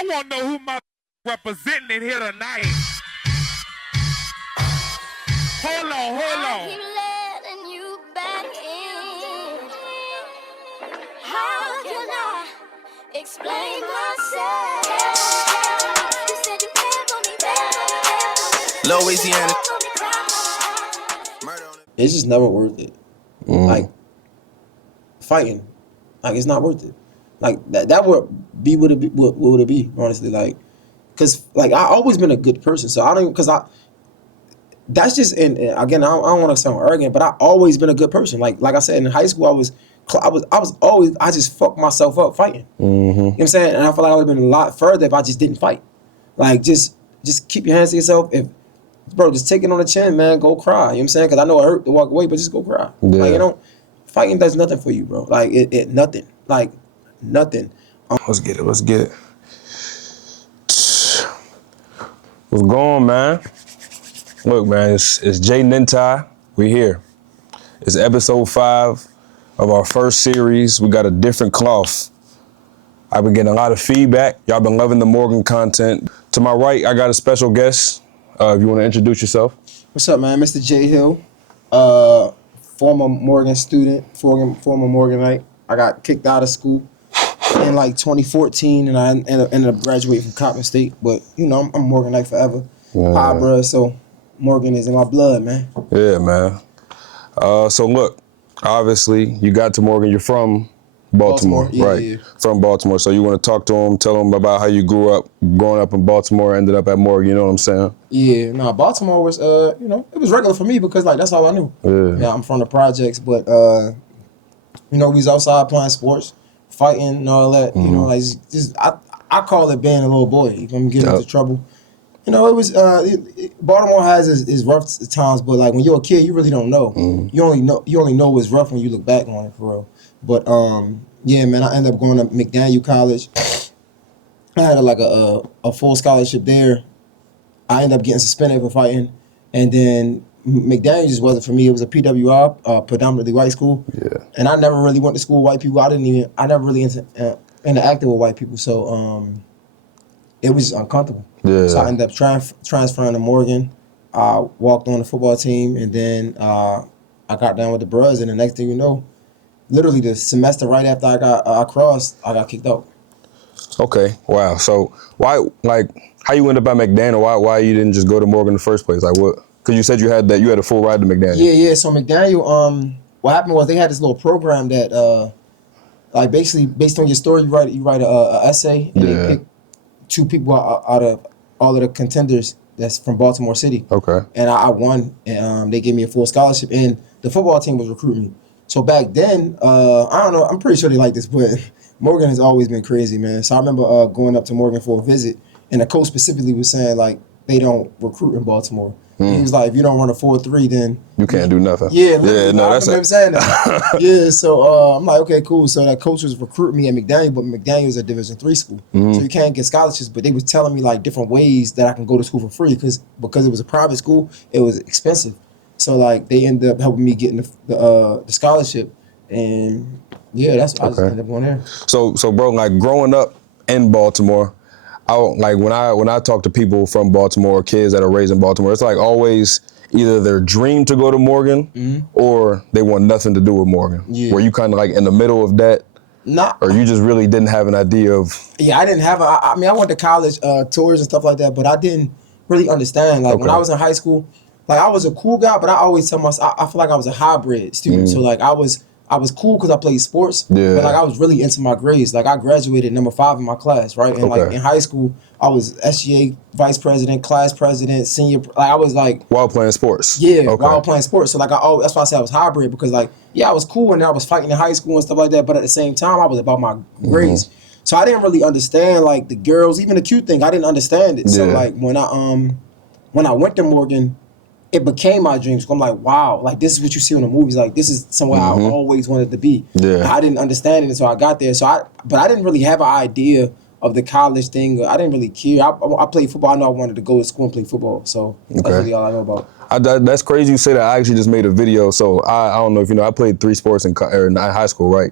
I want to know who my representing in here tonight. Hold on. I keep letting you back in. How can I explain myself? You said you cared for me, Louisiana. It's just never worth it. Like fighting, like it's not worth it. Like that would be what would it be, honestly? Like, cause like I always been a good person, so I don't even, cause that's just, and again, I don't want to sound arrogant, but I always been a good person. Like I said, in high school, I was always, I just fucked myself up fighting. You know what I'm saying? And I feel like I would have been a lot further if I just didn't fight. Like just keep your hands to yourself. Bro, just take it on the chin, man. Go cry. You know what I'm saying? Because I know it hurt to walk away, but just go cry. Yeah. Like, fighting does nothing for you, bro. Like, it nothing. Like, nothing. Let's get it. What's going on, man? Look, man, it's Jay Nintai. We here. It's episode 5 of our first series. We got a different cloth. I've been getting a lot of feedback. Y'all been loving the Morgan content. To my right, I got a special guest. If you want to introduce yourself. What's up, man? Mr. Jayhill, former Morgan student, former Morganite. I got kicked out of school in like 2014, and I ended up graduating from Coppin State. But you know, I'm Morganite forever. Hi, bruh. So Morgan is in my blood, man. Yeah, man. So look, obviously you got to Morgan. You're from Baltimore, right? Yeah. From Baltimore. So you want to talk to him, tell him about how you grew up, growing up in Baltimore, ended up at Morgan. You know what I'm saying? Yeah. No, Baltimore was, you know, it was regular for me because like that's all I knew. Yeah, I'm from the projects, but you know, we was outside playing sports, fighting and all that. You know, like just I call it being a little boy. If I'm getting into trouble. You know, it was Baltimore has its rough times, but like when you're a kid, you really don't know. You only know what's rough when you look back on it, for real. But yeah, man, I ended up going to McDaniel College. I had a full scholarship there. I ended up getting suspended for fighting, and then McDaniel just wasn't for me. It was a PWI, predominantly white school. Yeah. And I never really went to school with white people. I never really interacted with white people, so it was just uncomfortable. Yeah. So I ended up transferring to Morgan. I walked on the football team, and then I got down with the bros, and the next thing you know, literally the semester right after I crossed, I got kicked out. Okay, wow. So why, like, how you ended up at McDaniel? Why you didn't just go to Morgan in the first place? Like what? Because you said you had a full ride to McDaniel. Yeah. So McDaniel, what happened was they had this little program that, like basically based on your story, you write a essay, and they pick 2 people out of all of the contenders that's from Baltimore City. Okay. And I won, and they gave me a full scholarship, and the football team was recruiting me. So back then, I don't know, I'm pretty sure they like this, but Morgan has always been crazy, man. So I remember going up to Morgan for a visit, and the coach specifically was saying, like, they don't recruit in Baltimore. He was like, if you don't run a 4.3, then you can't do nothing. Yeah, no, that's him saying that. Yeah, so I'm like, okay, cool. So that coach was recruiting me at McDaniel, but McDaniel is a Division III school, so you can't get scholarships. But they was telling me like different ways that I can go to school for free because it was a private school, it was expensive. So like they ended up helping me getting the scholarship, and yeah, that's why I just ended up going there. So bro, like growing up in Baltimore, when I talk to people from Baltimore, kids that are raised in Baltimore, it's like always either their dream to go to Morgan or they want nothing to do with Morgan. Yeah. Were you kind of like in the middle of that? Nah. Or you just really didn't have an idea of? Yeah, I didn't have I mean, I went to college tours and stuff like that, but I didn't really understand. Like when I was in high school, like I was a cool guy, but I always tell myself, I feel like I was a hybrid student. So like I was cool because I played sports, but like I was really into my grades. Like I graduated number 5 in my class, right? And like in high school, I was SGA vice president, class president, senior. Like I was like while playing sports. Yeah, while playing sports. So like that's why I said I was hybrid, because like I was cool and I was fighting in high school and stuff like that. But at the same time, I was about my grades. So I didn't really understand like the girls, even the cute thing. I didn't understand it. So like when I went to Morgan, it became my dream. So I'm like, wow, like this is what you see in the movies. Like this is somewhere I always wanted to be. Yeah. I didn't understand it until I got there. But I didn't really have an idea of the college thing. I didn't really care. I played football. I know I wanted to go to school and play football. So that's really all I know about. That's crazy you say that. I actually just made a video. So I don't know if you know, I played 3 sports in high school, right?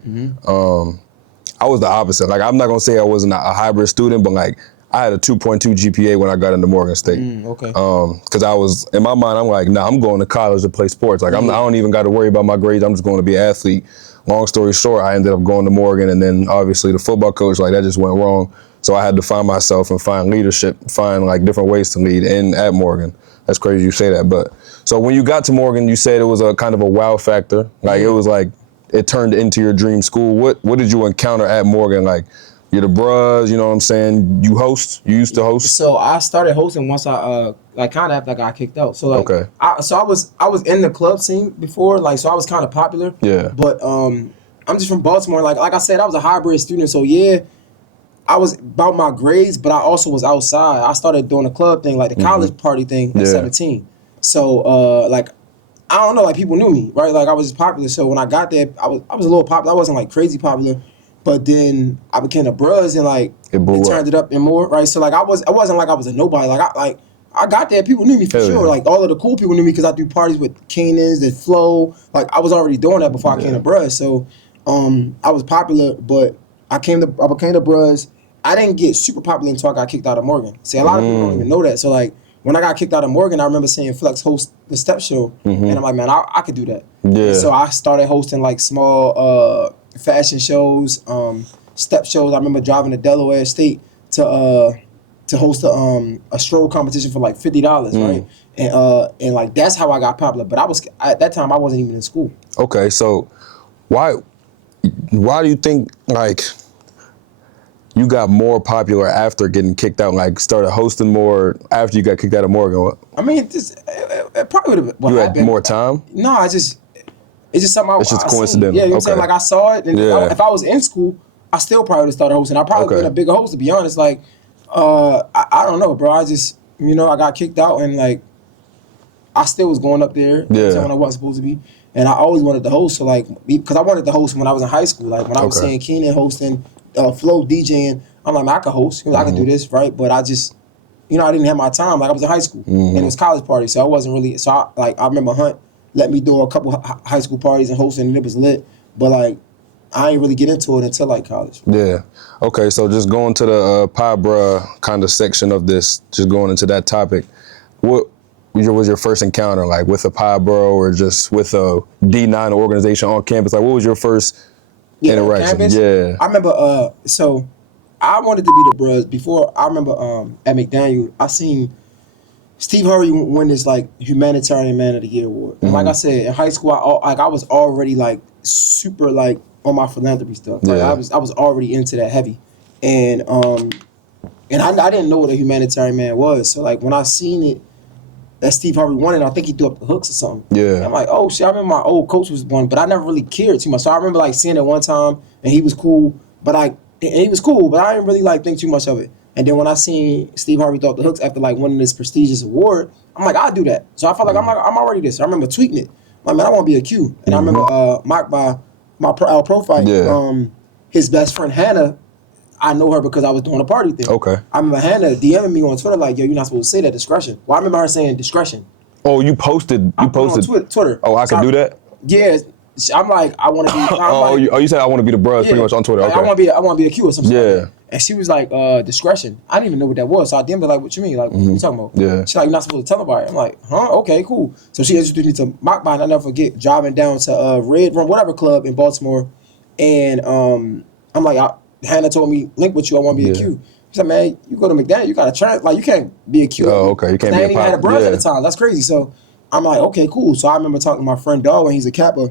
I was the opposite. Like I'm not gonna say I wasn't a hybrid student, but like I had a 2.2 GPA when I got into Morgan State. Okay. Because I was, in my mind, I'm like, nah, I'm going to college to play sports. Like, I don't even got to worry about my grades. I'm just going to be an athlete. Long story short, I ended up going to Morgan, and then obviously the football coach, like, that just went wrong. So I had to find myself and find leadership, find like different ways to lead at Morgan. That's crazy you say that. But so when you got to Morgan, you said it was a kind of a wow factor. Like, it was like, it turned into your dream school. What did you encounter at Morgan? Like, you're the bros, you know what I'm saying? You used to host? So I started hosting once I like kind of after I got kicked out. So like, Okay. I was in the club scene before, like, so I was kind of popular. Yeah. But I'm just from Baltimore. Like I said, I was a hybrid student. So yeah, I was about my grades, but I also was outside. I started doing the club thing, like the college party thing at 17. So like, I don't know, like people knew me, right? Like I was just popular. So when I got there, I was a little popular. I wasn't like crazy popular. But then I became a bruz and like it turned it up and more, right? So like it wasn't like I was a nobody. Like I got there, people knew me for sure. Like all of the cool people knew me because I do parties with Kanans, the Flow. Like I was already doing that before I came to bruz. So I was popular, but I became the bruz. I didn't get super popular until I got kicked out of Morgan. See, a lot of people don't even know that. So like when I got kicked out of Morgan, I remember seeing Flex host the Step Show, and I'm like, man, I could do that. Yeah. And so I started hosting like small fashion shows, step shows. I remember driving to Delaware State to host a stroll competition for like $50, right? And like that's how I got popular. But at that time I wasn't even in school. Okay, so why do you think like you got more popular after getting kicked out? Like started hosting more after you got kicked out of Morgan? I mean, it probably would have. You had more time? No, it's just something it's just I coincidental. Seen. Yeah, you know what I'm saying? Like I saw it, and if I was in school, I still probably would have started hosting. I probably been a bigger host, to be honest. Like, I don't know, bro. I just, I got kicked out, and like, I still was going up there when I wasn't supposed to be, and I always wanted to host. So like, because I wanted to host when I was in high school. Like when I was seeing Keenan hosting, Flo DJing, I'm like, man, I could host. I could do this, right? But I just, I didn't have my time. Like I was in high school, and it was college party, so I wasn't really. So I remember Hunt let me do a couple high school parties and hosting, and it was lit. But like, I ain't really get into it until like college. Yeah. Okay. So just going to the Pi Bruh kind of section of this, just going into that topic. What was your first encounter like with a Pi Bruh or just with a D9 organization on campus? Like, what was your first interaction? Yeah. I remember. So I wanted to be the Bruhs before. I remember at McDaniel, I seen Steve Harvey win this like humanitarian man of the year award. And like I said, in high school, I was already like super like on my philanthropy stuff. Like I was already into that heavy, and I didn't know what a humanitarian man was. So like when I seen it, that Steve Harvey won it, I think he threw up the hooks or something. Yeah. And I'm like, oh shit! I remember my old coach was one, but I never really cared too much. So I remember like seeing it one time, and he was cool, but I didn't really like think too much of it. And then when I seen Steve Harvey throw up the hooks after like winning this prestigious award, I'm like, I'll do that. So I felt like I'm already this. I remember tweeting it. I'm like, man, I want to be a Q. And I remember Mark by my profile, his best friend Hannah, I know her because I was doing a party thing. Okay. I remember Hannah DMing me on Twitter like, yo, you're not supposed to say that, discretion. Well, I remember her saying discretion. Oh, you posted on Twitter. Oh, I can do that? Yeah. I'm like, I want to be. You said I want to be the bruh pretty much on Twitter. Okay. I want to be a Q or something. Yeah. Like, and she was like, discretion. I didn't even know what that was. So I didn't be like, what you mean? Like, what you talking about? Yeah. She's like, you're not supposed to tell nobody. I'm like, huh? Okay, cool. So she introduced me to Mockby, and I never forget driving down to Red Room, whatever club in Baltimore. And I'm like, Hannah told me, link with you, I want to be a Q. She said, man, you go to McDaniel, you got to like, you can't be a Q. Oh, okay. You can't be a even had a brother at the time. That's crazy. So I'm like, okay, cool. So I remember talking to my friend Darwin, he's a Kappa.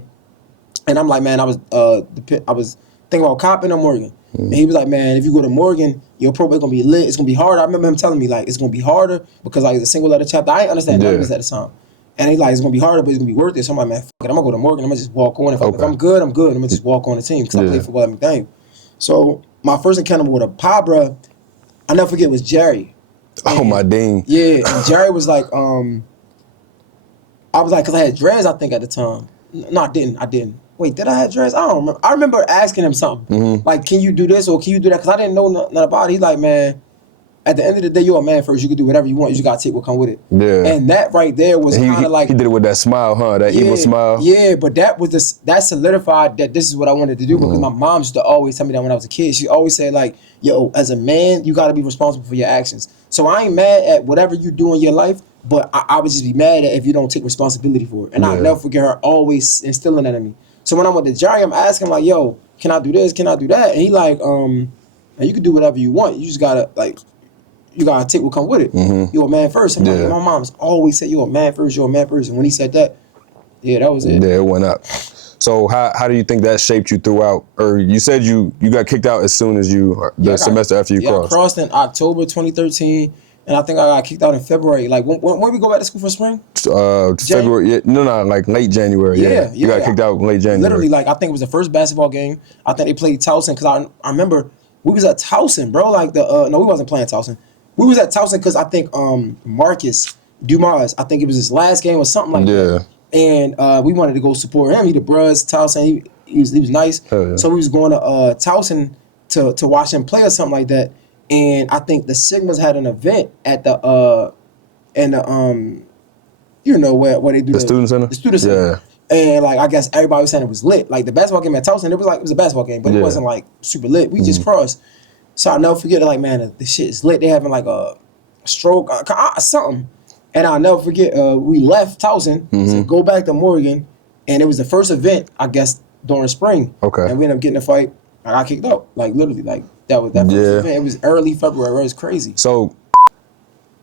And I'm like, man, I was thinking about Coppin or Morgan. And he was like, man, if you go to Morgan, your program is going to be lit. It's going to be harder. I remember him telling me, like, it's going to be harder because, like, it's a single letter chapter. I didn't understand none of this at the time. And he's like, it's going to be harder, but it's going to be worth it. So I'm like, man, fuck it. I'm going to go to Morgan. I'm going to just walk on. If I'm good, I'm good. I'm going to just walk on the team because I play football at McDaniel. So my first encounter with a Pi Bruh, I never forget, was Jerry. Oh, my dang. Yeah, and Jerry was like, I was like, because I had dreads, I think, at the time. No, I didn't. Wait, did I have dreads? I don't remember. I remember asking him something. Like, can you do this or can you do that? Because I didn't know nothing about it. He's like, man, at the end of the day, you're a man first. You can do whatever you want. You just gotta take what come with it. Yeah. And that right there was kind of like he did it with that smile, huh? That evil smile. Yeah, but that solidified that this is what I wanted to do because my mom used to always tell me that when I was a kid. She always said like, "Yo, as a man, you gotta be responsible for your actions." So I ain't mad at whatever you do in your life, but I would just be mad at if you don't take responsibility for it. And I'll never forget her always instilling that in me. So when I'm with the Jerry, I'm asking like, "Yo, can I do this? Can I do that?" And he like, "And you can do whatever you want. You just gotta like." You gotta take what come with it. You're a man first. And my mom's always said, "You're a man first. You're a man first." And when he said that, yeah, that was it. Yeah, it went up. So how do you think that shaped you throughout? Or you said you got kicked out as soon as semester after you crossed. I crossed in October 2013, and I think I got kicked out in February. Like when we go back to school for spring? February. Yeah, no, like late January. Yeah, you got kicked out in late January. Literally, like I think it was the first basketball game. I think they played Towson because I remember we was at Towson, bro. Like no, we wasn't playing Towson. We was at Towson because I think Marcus Dumas, I think it was his last game or something like that. And we wanted to go support him. He the bruhs, Towson. He was nice. So we was going to Towson to watch him play or something like that. And I think the Sigmas had an event at the you know where they do the student center. The student center. And like I guess everybody was saying it was lit. Like the basketball game at Towson, it was a basketball game, but it wasn't like super lit. We just crossed. So I'll never forget, like, man, the shit is lit. They having like a stroke, something. And I'll never forget, we left Towson to go back to Morgan, and it was the first event, I guess, during spring. Okay. And we ended up getting a fight. I got kicked out. Like, literally, like, that first event. It was early February. It was crazy. So,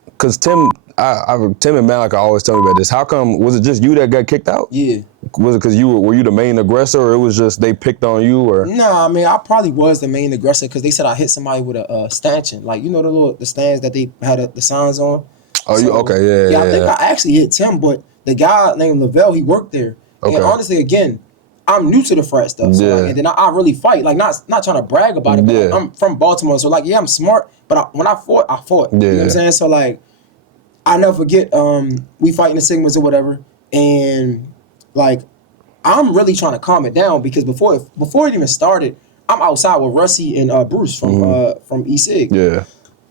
because Tim and Malik always tell me about this. How come, was it just you that got kicked out? Yeah. Was it because were you the main aggressor, or it was just they picked on you, or? Nah, I mean, I probably was the main aggressor because they said I hit somebody with a stanchion. Like, you know the stands that they had the signs on? Oh, so, okay, yeah. I think I actually hit Tim, but the guy named Lavelle, he worked there. Okay. And honestly, again, I'm new to the frat stuff. So like, and then I really fight. Like, not trying to brag about it, but like, I'm from Baltimore. So, like, I'm smart, but when I fought, I fought. You know what I'm saying? So, like, I never forget, we fighting the Sigmas or whatever, and like I'm really trying to calm it down because before it even started, I'm outside with Russie and Bruce from E-Sig. Yeah.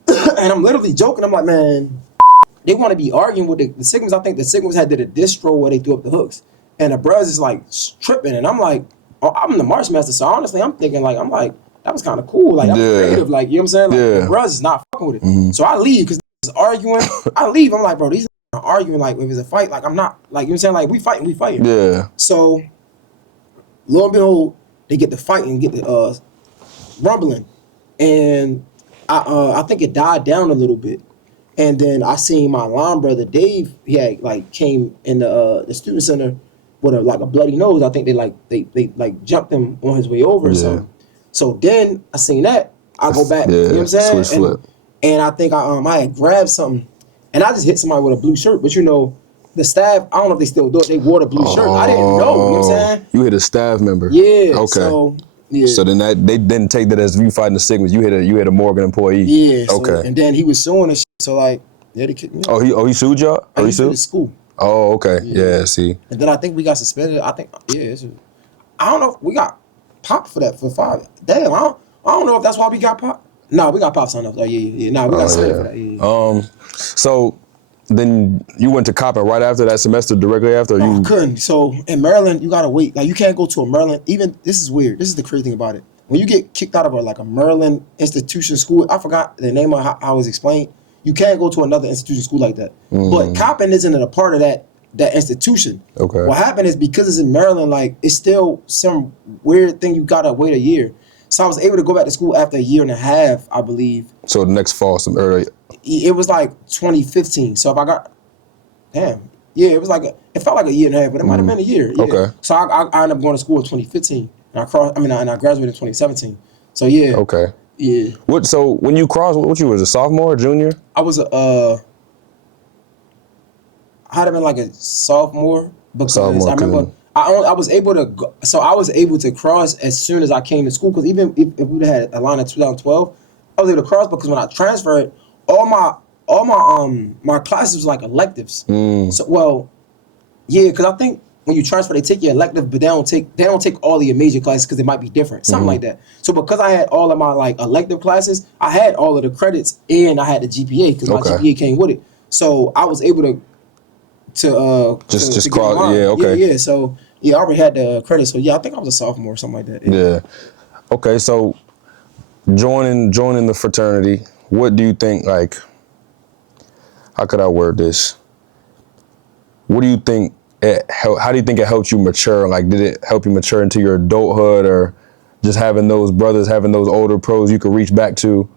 And I'm literally joking. I'm like, man, they want to be arguing with the Sigmas. I think the Sigmas had did a distro where they threw up the hooks, and the bros is like tripping, and I'm like, oh, I'm the March Master, so honestly, I'm thinking like, that was kind of cool, like that was creative, like you know what I'm saying, like the bros is not fucking with it, so I leave because arguing. I leave. I'm like, bro, these are arguing like if it's a fight. Like I'm not like you know what I'm saying. Like we fighting. Yeah. So lo and behold, they get the fighting, get the rumbling, and I think it died down a little bit. And then I seen my line brother Dave. He had like came in the student center with a bloody nose. I think they jumped him on his way over or something. So then I seen that. I go back. You know what I'm saying? Switch flip. And I think I had grabbed something, and I just hit somebody with a blue shirt. But you know, the staff, I don't know if they still do it. They wore the blue shirt. I didn't know. You know what I'm saying? You hit a staff member. Yeah. Okay. So then they didn't take that as you fighting the Sigmas. You hit a Morgan employee. Yeah. Okay. And then he was suing and shit. So like, they kicked me out. He sued y'all? He sued the school. Oh, okay. Yeah. See. And then I think we got suspended. I think I don't know if we got popped for that for 5. Damn. I don't know if that's why we got popped. No, we got pops on us. Oh, yeah. No, we got suspended for that. Yeah. So then you went to Coppin right after that semester, directly after? I couldn't. So in Maryland, you gotta wait. Like you can't go to a Maryland. Even this is weird. This is the crazy thing about it. When you get kicked out of a Maryland institution school, I forgot the name of how it was explained. You can't go to another institution school like that. But Coppin isn't a part of that institution. Okay. What happened is because it's in Maryland, like it's still some weird thing. You gotta wait a year. So I was able to go back to school after a year and a half, I believe. So the next fall, some early. It was like 2015. So if I got, it was like it felt like a year and a half, but it might have been a year. Yeah. Okay. So I ended up going to school in 2015, and I graduated in 2017. So yeah. Okay. Yeah. So when you crossed, what you was a sophomore, junior? I was I had been like a sophomore because I remember. I was able to go, so I was able to cross as soon as I came to school because even if we'd had a line in 2012, I was able to cross because when I transferred, all my classes was like electives. So because I think when you transfer, they take your elective, but they don't take all of your major classes because it might be different, something like that. So because I had all of my like elective classes, I had all of the credits and I had the GPA because my GPA came with it. So I was able to just get cross. mine. Yeah, okay. Yeah. So yeah, I already had the credit. So yeah, I think I was a sophomore or something like that. Yeah. Okay, so joining the fraternity, what do you think, like, how could I word this? What do you think how do you think it helped you mature? Like, did it help you mature into your adulthood, or just having those brothers, having those older pros you could reach back to?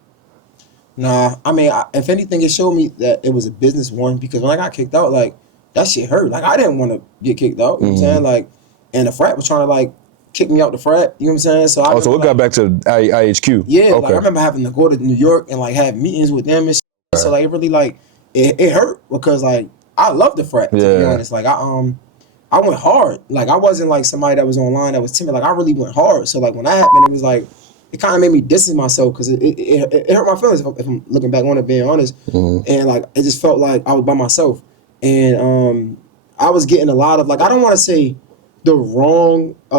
Nah, I mean, if anything, it showed me that it was a business one, because when I got kicked out, like, that shit hurt. Like, I didn't want to get kicked out, you know what I'm saying? Like, and the frat was trying to, like, kick me out the frat, you know what I'm saying? So so it got back to IHQ. Yeah, okay. like, I remember having to go to New York and, like, have meetings with them and shit. Right. So, like, it really, like, it hurt because, like, I love the frat, to be honest. Like, I went hard. Like, I wasn't, like, somebody that was online that was timid. Like, I really went hard. So, like, when that happened, it was, like, it kind of made me distance myself because it hurt my feelings if I'm looking back on it, being honest. And, like, it just felt like I was by myself. And I was getting a lot of, like, I don't want to say the wrong, I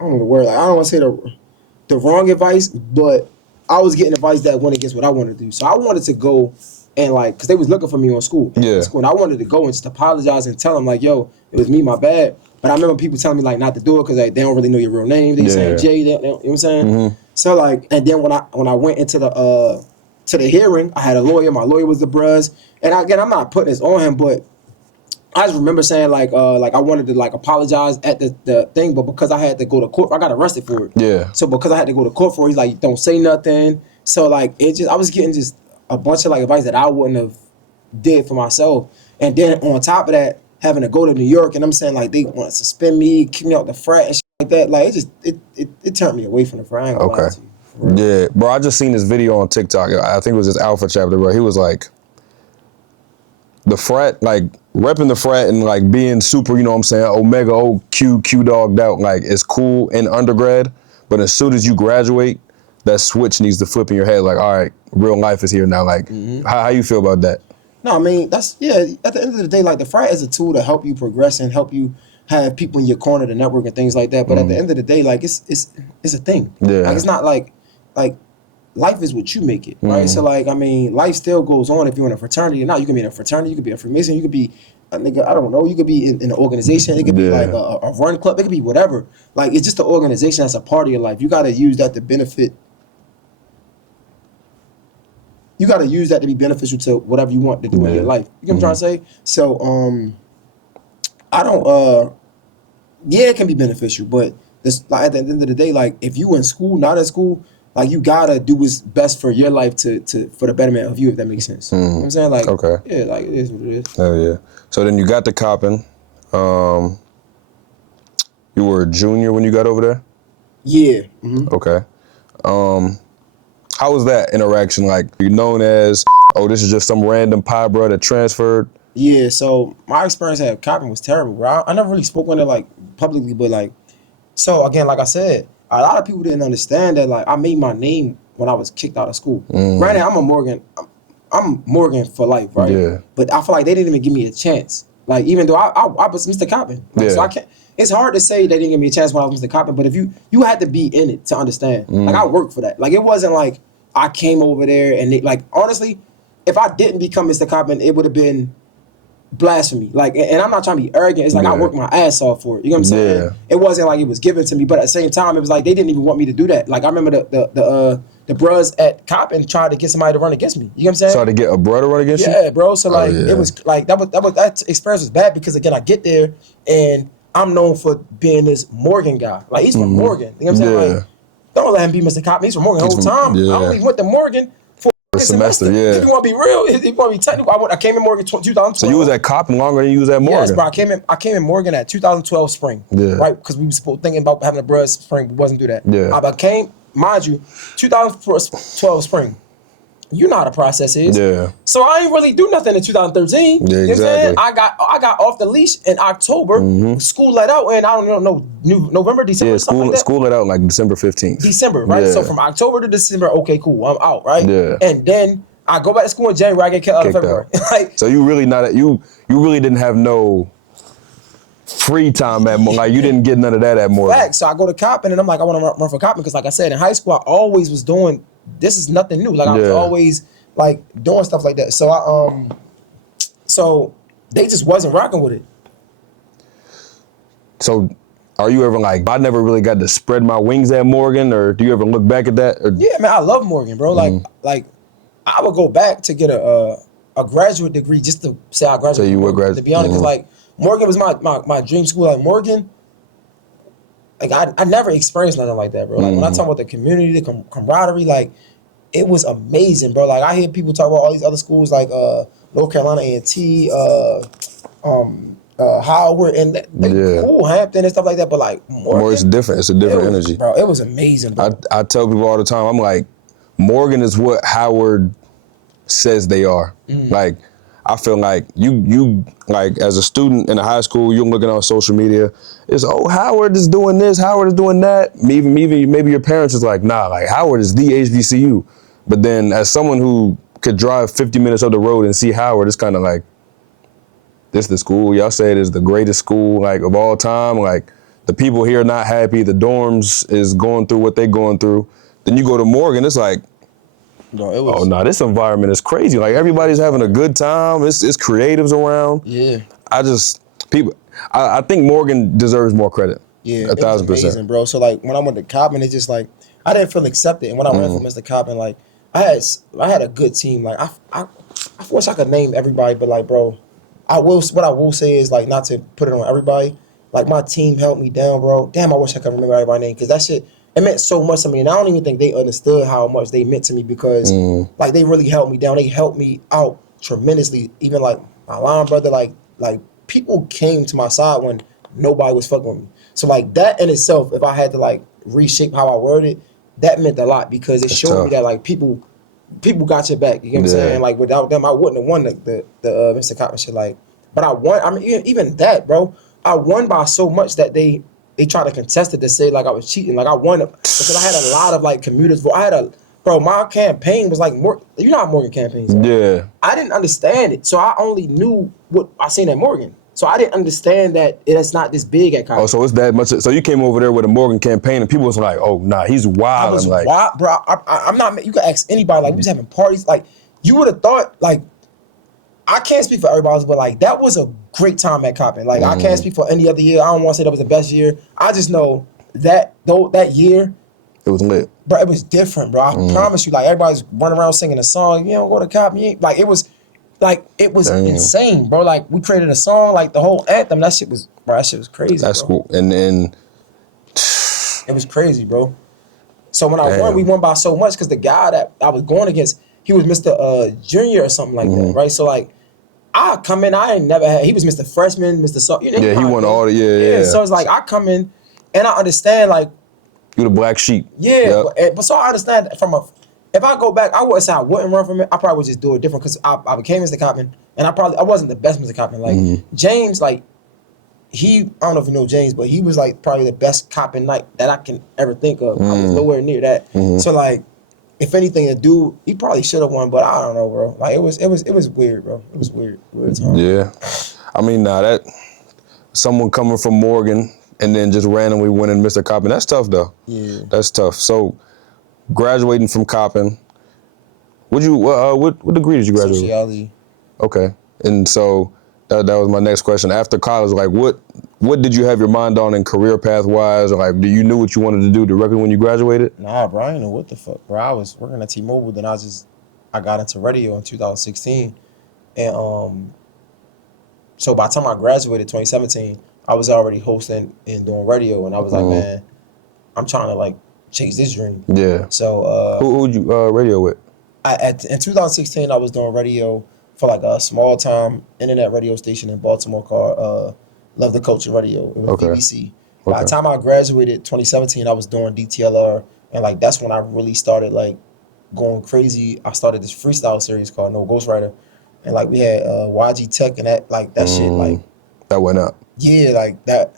don't know the word. Like, I don't want to say the wrong advice, but I was getting advice that went against what I wanted to do. So I wanted to go and, like, because they was looking for me on school. Yeah. And I wanted to go and just apologize and tell them, like, yo, it was me, my bad. But I remember people telling me, like, not to do it because, like, they don't really know your real name. They saying Jay, you know what I'm saying? So, like, and then when I went into the hearing, I had a lawyer. My lawyer was the bruhs. And again, I'm not putting this on him, but I just remember saying, like I wanted to, like, apologize at the thing, but because I had to go to court, I got arrested for it. Yeah. So because I had to go to court for it, he's like, don't say nothing. So, like, I was getting just a bunch of, like, advice that I wouldn't have did for myself. And then on top of that, having to go to New York, and I'm saying, like, they want to suspend me, kick me out the frat and shit like that. Like, it turned me away from the frat. Okay. Yeah, bro, I just seen this video on TikTok. I think it was this Alpha chapter where he was like, the frat, like, repping the frat and, like, being super, you know what I'm saying, Omega OQ, Q dogged out, like, it's cool in undergrad, but as soon as you graduate, that switch needs to flip in your head, like, all right, real life is here now. Like, how you feel about that? No, I mean, at the end of the day, like, the frat is a tool to help you progress and help you have people in your corner to network and things like that. But at the end of the day, like, it's a thing. Yeah. Like, it's not like life is what you make it, right? So, like, I mean, life still goes on if you're in a fraternity or not. You can be in a fraternity, you could be a Freemason, you could be a nigga, I don't know, you could be in an organization, it could be like a run club, it could be whatever. Like, it's just the organization that's a part of your life. You got to use that to benefit. You got to use that to be beneficial to whatever you want to do in your life. You know what I'm trying to say? So, I don't, it can be beneficial, but this, like, at the end of the day, like, if you in school, not in school, like, you gotta do what's best for your life for the betterment of you, if that makes sense. You know what I'm saying? Like, yeah, like, it is what it is. Oh, yeah. So then you got to Coppin. You were a junior when you got over there? Yeah. Okay. How was that interaction? Like, you known as, oh, this is just some random pie bro that transferred? Yeah, so my experience at Coppin was terrible, bro. I never really spoke on it, like, publicly, but, like, so, again, like I said, a lot of people didn't understand that, like, I made my name when I was kicked out of school. Granted, I'm Morgan for life, right? Yeah. But I feel like they didn't even give me a chance. Like, even though I was Mister Coppin. Like, so I can't, it's hard to say they didn't give me a chance when I was Mister Coppin, but if you had to be in it to understand. Like, I worked for that. Like, it wasn't like I came over there and they, like, honestly, if I didn't become Mister Coppin, it would have been blasphemy. Like, and I'm not trying to be arrogant. It's like I worked my ass off for it. You know what I'm saying? Yeah. It wasn't like it was given to me, but at the same time, it was like they didn't even want me to do that. Like, I remember the bros at Coppin tried to get somebody to run against me. You know what I'm saying? Tried to get a brother to run against you? Yeah, bro. So, like, it was like that experience was bad because, again, I get there and I'm known for being this Morgan guy. Like, he's from Morgan. You know what I'm saying? Like, don't let him be Mr. Coppin. He's from Morgan the whole time. I only went to Morgan for a semester. Yeah. If you want to be real, if you want to be technical, I came in Morgan 2012. So you was at Coppin longer than you was at Morgan? Yes, bro. I came in Morgan at 2012 spring. Yeah. Right? Because we was thinking about having a brush spring. We wasn't do that. Yeah. I came, mind you, 2012 spring. You know how the process is. Yeah. So I ain't really do nothing in 2013. Yeah, exactly. I got off the leash in October. School let out, and I don't know, November, December, something like that. School let out like December 15th. December, right? Yeah. So from October to December, okay, cool, I'm out, right? Yeah. And then I go back to school in January. I get kicked out in February. Like, so you really you really didn't have no free time at Morgan. Like you didn't get none of that at Morgan. Fact. So I go to Coppin and I'm like, I want to run for Coppin because, like I said, in high school I always was doing. This is nothing new. Like I was always like doing stuff like that. So so they just wasn't rocking with it. So are you ever like, I never really got to spread my wings at Morgan, or do you ever look back at that? Or? Yeah, man, I love Morgan, bro. Like I would go back to get a graduate degree just to say I graduated. So you would graduate. To be honest, because like Morgan was my dream school. Like Morgan, like I never experienced nothing like that, bro. Like when I talk about the community, the camaraderie, like it was amazing, bro. Like I hear people talk about all these other schools like North Carolina A&T, Howard, and they cool, Hampton and stuff like that. But like Morgan, it's different. It's a different energy, bro. It was amazing, bro. I tell people all the time, I'm like, Morgan is what Howard says they are. Like, I feel like you like as a student in a high school, you're looking on social media. It's Howard is doing this, Howard is doing that. Maybe your parents is like, nah, like Howard is the HBCU. But then as someone who could drive 50 minutes up the road and see Howard, it's kind of like, this the school y'all say it is the greatest school like of all time. Like the people here are not happy. The dorms is going through what they're going through. Then you go to Morgan, it's like, no, this environment is crazy. Like everybody's having a good time. It's creatives around. Yeah. I think Morgan deserves more credit. Yeah, 1,000%. Amazing, bro. So like when I went to Coppin, it's just like I didn't feel accepted. And when I ran for Mister Coppin, like I had a good team. Like I wish I could name everybody, but like, bro, what I will say is like not to put it on everybody. Like my team held me down, bro. Damn, I wish I could remember everybody's name because that shit. It meant so much to me, and I don't even think they understood how much they meant to me because, like, they really held me down. They helped me out tremendously. Even like my line brother, like people came to my side when nobody was fucking with me. So like that in itself, if I had to like reshape how I worded, that meant a lot because it showed me that like people got your back. You get what I'm saying? Like without them, I wouldn't have won the Mister Coppin shit. Like, but I won. I mean, even that, bro. I won by so much that they tried to contest it to say like I was cheating. Like I won because I had a lot of like commuters. My campaign was like more. You know how Morgan campaigns are. Yeah. I didn't understand it, so I only knew what I seen at Morgan. So I didn't understand that it's not this big at college. Oh, so it's that much. So you came over there with a Morgan campaign, and people was like, "Oh, nah, he's wild." I was like, wild, bro. I'm not. You can ask anybody. Like we was having parties. Like you would have thought. Like I can't speak for everybody else, but like that was a great time at Coppin. Like I can't speak for any other year. I don't want to say that was the best year. I just know that that year, it was lit, bro. It was different, bro. I promise you. Like everybody's running around singing a song. You don't go to Coppin. Like it was insane, bro. Like we created a song, like the whole anthem. That shit was crazy. That's bro. cool. And then it was crazy, bro. So when I won, we won by so much because the guy that I was going against, he was Mr. Junior or something like that, right? So like. I come in, I ain't never had. He was Mr. Freshman, Mr. You know, he won all the yeah. So it's like I come in, and I understand like you the black sheep. Yeah, but so I understand if I go back, I wouldn't say I wouldn't run from it. I probably would just do it different because I became Mr. Coppin, and I wasn't the best Mr. Coppin. Like James, like I don't know if you know James, but he was like probably the best Coppin night that I can ever think of. I was nowhere near that. So like. If anything, the dude, he probably should have won, but I don't know, bro. Like it was weird, bro. It was weird time. Yeah, I mean, that someone coming from Morgan and then just randomly winning Mister Coppin, that's tough though. Yeah, that's tough. So, graduating from Coppin, what degree did you graduate? Sociology. Okay, and so that was my next question. After college, like what did you have your mind on in career path wise, or like do you knew what you wanted to do directly when you graduated? Nah, bro, I didn't know what the fuck, bro. I was working at T-Mobile, then I got into radio in 2016, and so by the time I graduated 2017, I was already hosting and doing radio, and I was like, man, I'm trying to like chase this dream. Yeah. So who'd you radio with? In 2016, I was doing radio for like a small time internet radio station in Baltimore called Love the Culture Radio. It was BBC. By the time I graduated 2017, I was doing DTLR, and like that's when I really started like going crazy. I started this freestyle series called No Ghostwriter, and like we had YG Tech and that shit like that went up. Yeah, like that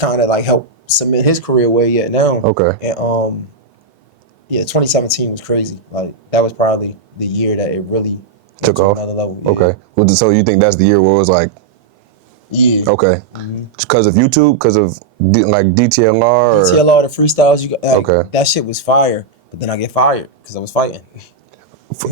kind of like helped cement his career where he at now. Okay. And 2017 was crazy. Like that was probably the year that it really took off. Another level. Yeah. Okay. Well, so you think that's the year where it was like, Yeah. Okay. Because of YouTube? Because of like DTLR? Or? DTLR, the freestyles, you got, like, Okay. that shit was fire. But then I get fired because I was fighting.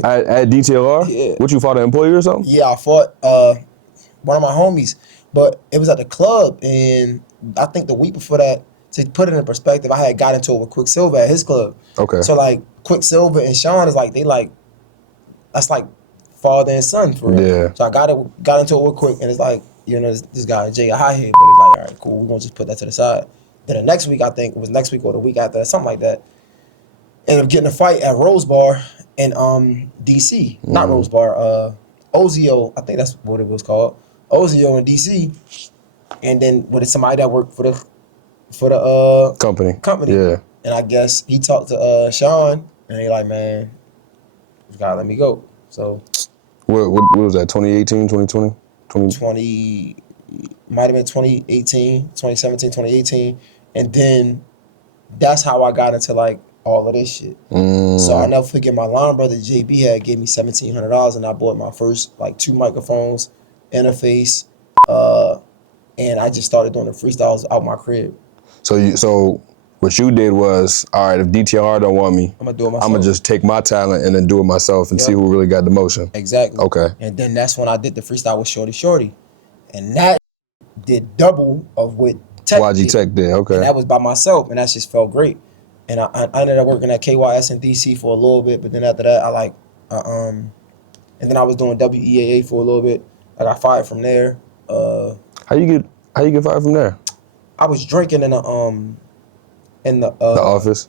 At DTLR? Yeah. What, you fought an employee or something? Yeah, I fought one of my homies, but it was at the club, and I think the week before that, to put it in perspective, I had got into it with Quicksilver at his club. Okay. So like Quicksilver and Sean is like that's like father and son for real. Yeah. So I got into it with Quick, and it's like, you know, this guy Jay a high head, but it's like, all right, cool, we're gonna just put that to the side. Then the next week, I think it was next week or the week after, something like that, ended up getting a fight at Rose Bar in DC. Not Rose Bar, Ozio, I think that's what it was called. Ozio in DC. And then with somebody that worked for the company. Yeah. And I guess he talked to Sean, and he like, man, you gotta let me go. So What was that, 2018, 2020? 20 might have been 2018, 2017, 2018. And then that's how I got into like all of this shit. So I'll never forget my line brother JB had gave me $1,700, and I bought my first like 2 microphones, interface, and I just started doing the freestyles out my crib. So what you did was, all right, if DTR don't want me, I'm gonna do it myself. I'm gonna just take my talent and then do it myself and see who really got the motion. Exactly. Okay. And then that's when I did the freestyle with Shorty. And that did double of what Tech YG did. Tech did, okay. And that was by myself, and that just felt great. And I ended up working at KYS in DC for a little bit, but then after that, and then I was doing WEAA for a little bit. I got fired from there. How you get fired from there? I was drinking in the office?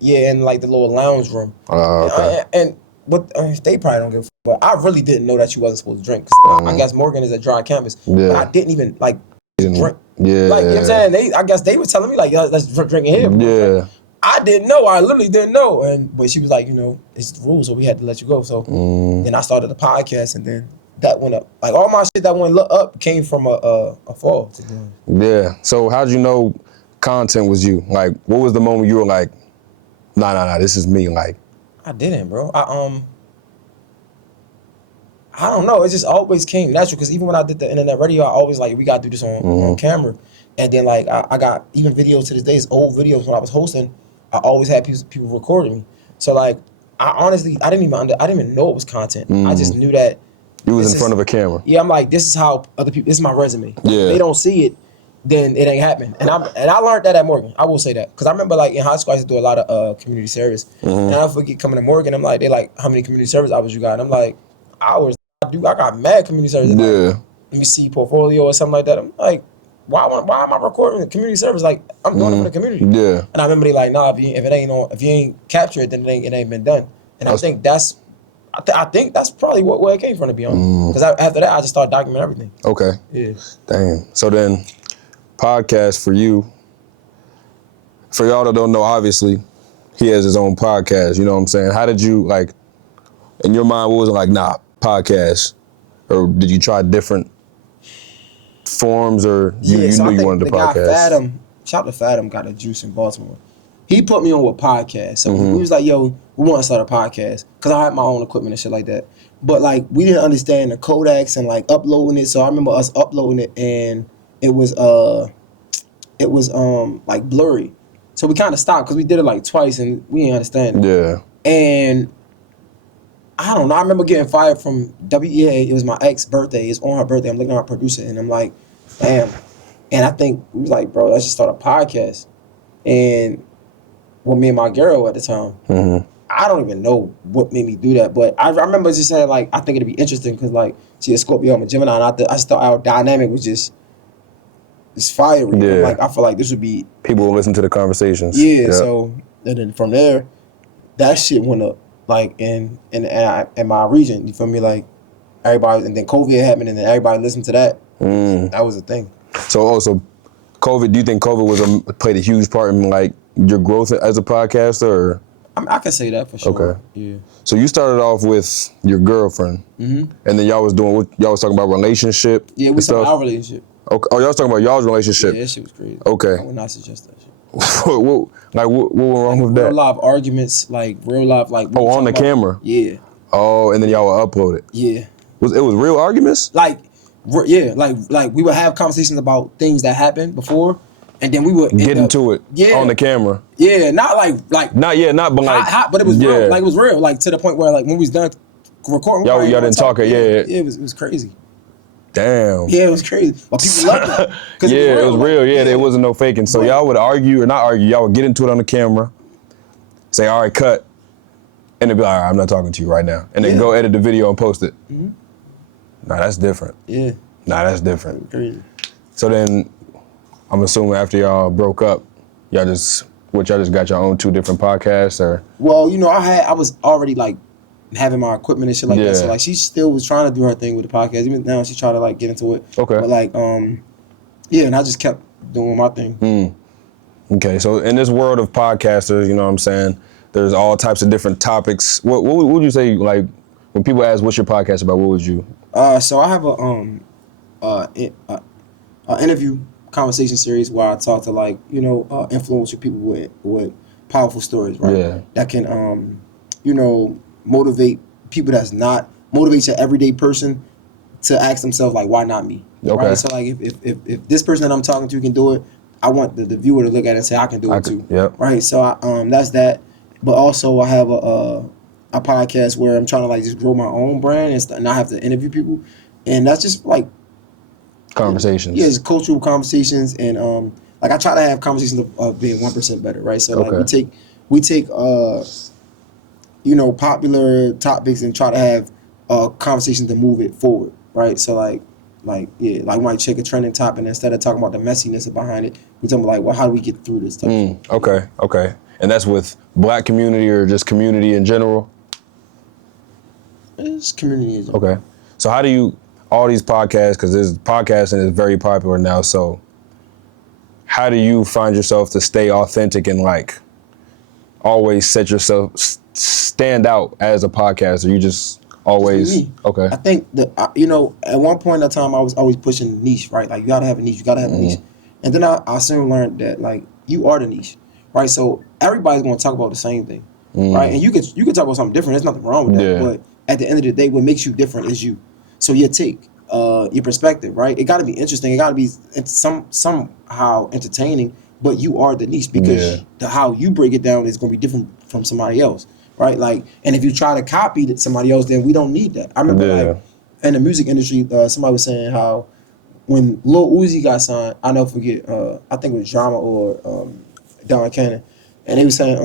Yeah, in like the little lounge room. Okay. But they probably don't give a fuck. But I really didn't know that you wasn't supposed to drink. 'Cause I guess Morgan is a dry campus. Yeah. But I didn't even like drink. Yeah. Like, you know what I'm saying? I guess they were telling me like, let's drink in here. Yeah. Like, I didn't know. I literally didn't know. But she was like, you know, it's the rules, so we had to let you go. So then I started the podcast, and then that went up. Like all my shit that went up came from a fall. Yeah. So how'd you know content was you? Like, what was the moment you were like, nah, this is me? Like, I didn't, bro. I don't know. It just always came natural, because even when I did the internet radio, I always like, we gotta do this on camera. And then like I got even videos to this day, old videos when I was hosting. I always had people recording me. So like I honestly I didn't even know it was content. I just knew that you was in front of a camera. Yeah, I'm like, this is how other people. This is my resume. Yeah. If they don't see it, then it ain't happening. And I learned that at Morgan. I will say that, because I remember like in high school I used to do a lot of community service. And I forget coming to Morgan. I'm like, they like, how many community service hours you got? And I'm like, hours. I got mad community service. Yeah. Like, let me see portfolio or something like that. I'm like, why am I recording the community service? Like, I'm doing it for the community. Yeah. And I remember they like, nah, if you ain't captured it, then it ain't been done. And I think that's probably where it came from, to be honest. Because after that, I just started documenting everything. Okay. Yeah. Damn. So then, podcast for you. For y'all that don't know, obviously, he has his own podcast. You know what I'm saying? How did you, like, in your mind, what was it like, nah, podcast? Or did you try different forms, or you knew you wanted the podcast? Guy Fathom, shout out to Fathom, got a juice in Baltimore. He put me on with podcast. So we was like, yo, we want to start a podcast. Because I had my own equipment and shit like that. But like, we didn't understand the Kodaks and like uploading it. So I remember us uploading it, and it was like blurry. So we kind of stopped, because we did it like twice and we didn't understand it. Yeah. And I don't know. I remember getting fired from WEA. It was my ex's birthday. It's on her birthday. I'm looking at my producer, and I'm like, damn. And I think we was like, bro, let's just start a podcast. And me and my girl at the time, I don't even know what made me do that, but I remember just saying, like, I think it'd be interesting, because like, she a Scorpio, I'm a Gemini, and I just thought our dynamic was just fiery. Yeah. Like, I feel like this would be, people will listen to the conversations. yeah. So and then from there, that shit went up. Like in my region, you feel me? Like everybody, and then COVID happened, and then everybody listened to that. That was the thing. So also, COVID. Do you think COVID played a huge part in like your growth as a podcaster? Or? I can say that for sure. Okay. Yeah. So you started off with your girlfriend, and then y'all was talking about relationship. Yeah, we talking about our relationship. Okay. Oh, y'all was talking about y'all's relationship. Yeah, that shit was crazy. Okay. I would not suggest that shit. what went wrong with that? Real live arguments, like real life, like. Oh, on the camera. Yeah. Oh, and then y'all would upload it. Yeah. It was real arguments? Like, Yeah, like we would have conversations about things that happened before, and then we would Get into it on the camera. Yeah, not like Not but like hot, but it was real. Like it was real. Like to the point where like when we was done recording, y'all didn't talk it. Yeah, it was crazy. Damn. Yeah, it was crazy. But people loved it. Yeah, it was real. Yeah, there wasn't no faking. So y'all would argue or not argue. Y'all would get into it on the camera. Say, all right, cut. And they'd be like, all right, I'm not talking to you right now. And then go edit the video and post it. Mm-hmm. Nah, that's different. Yeah. Nah, that's different. Crazy. So then, I'm assuming after y'all broke up, y'all just got your own 2 different podcasts, or? Well, you know, I was already like having my equipment and shit like that. So like she still was trying to do her thing with the podcast. Even now she tried to like get into it. Okay. But like, yeah, and I just kept doing my thing. Okay, so in this world of podcasters, you know what I'm saying, there's all types of different topics. What would you say, like, when people ask what's your podcast about, what would you? So I have a interview conversation series where I talk to like, you know, influential people with powerful stories, right? Yeah. That can, you know, motivate people motivate your everyday person to ask themselves like, why not me? Okay. Right? So like if this person that I'm talking to can do it, I want the viewer to look at it and say I can do it too. Yep. Right. So that's that. But also I have a podcast where I'm trying to like just grow my own brand and not have to interview people, and that's just like conversations. Yeah, it's cultural conversations, and like I try to have conversations of being 1% better, right? So like we take you know, popular topics and try to have conversations to move it forward, right? So like we might check a trending topic, and instead of talking about the messiness behind it, we talking about like, well, how do we get through this stuff? Okay. And that's with Black community or just community in general? It's community in general. Okay. So how do you, all these podcasts, because podcasting is very popular now, so how do you find yourself to stay authentic and like always stand out as a podcaster? You just always, me. Okay. I think that, you know, at one point in time, I was always pushing niche, right? Like, you gotta have a niche, a niche. And then I soon learned that, like, you are the niche, right? So everybody's gonna talk about the same thing, right? And you could talk about something different. There's nothing wrong with that. But at the end of the day, what makes you different is you. So your take, your perspective, right? It gotta be interesting. It gotta be somehow entertaining, but you are the niche because how you break it down is gonna be different from somebody else. Right, like, and if you try to copy somebody else, then we don't need that. I remember, like, in the music industry, somebody was saying how when Lil Uzi got signed, I never forget. I think it was Drama or Don Cannon, and he was saying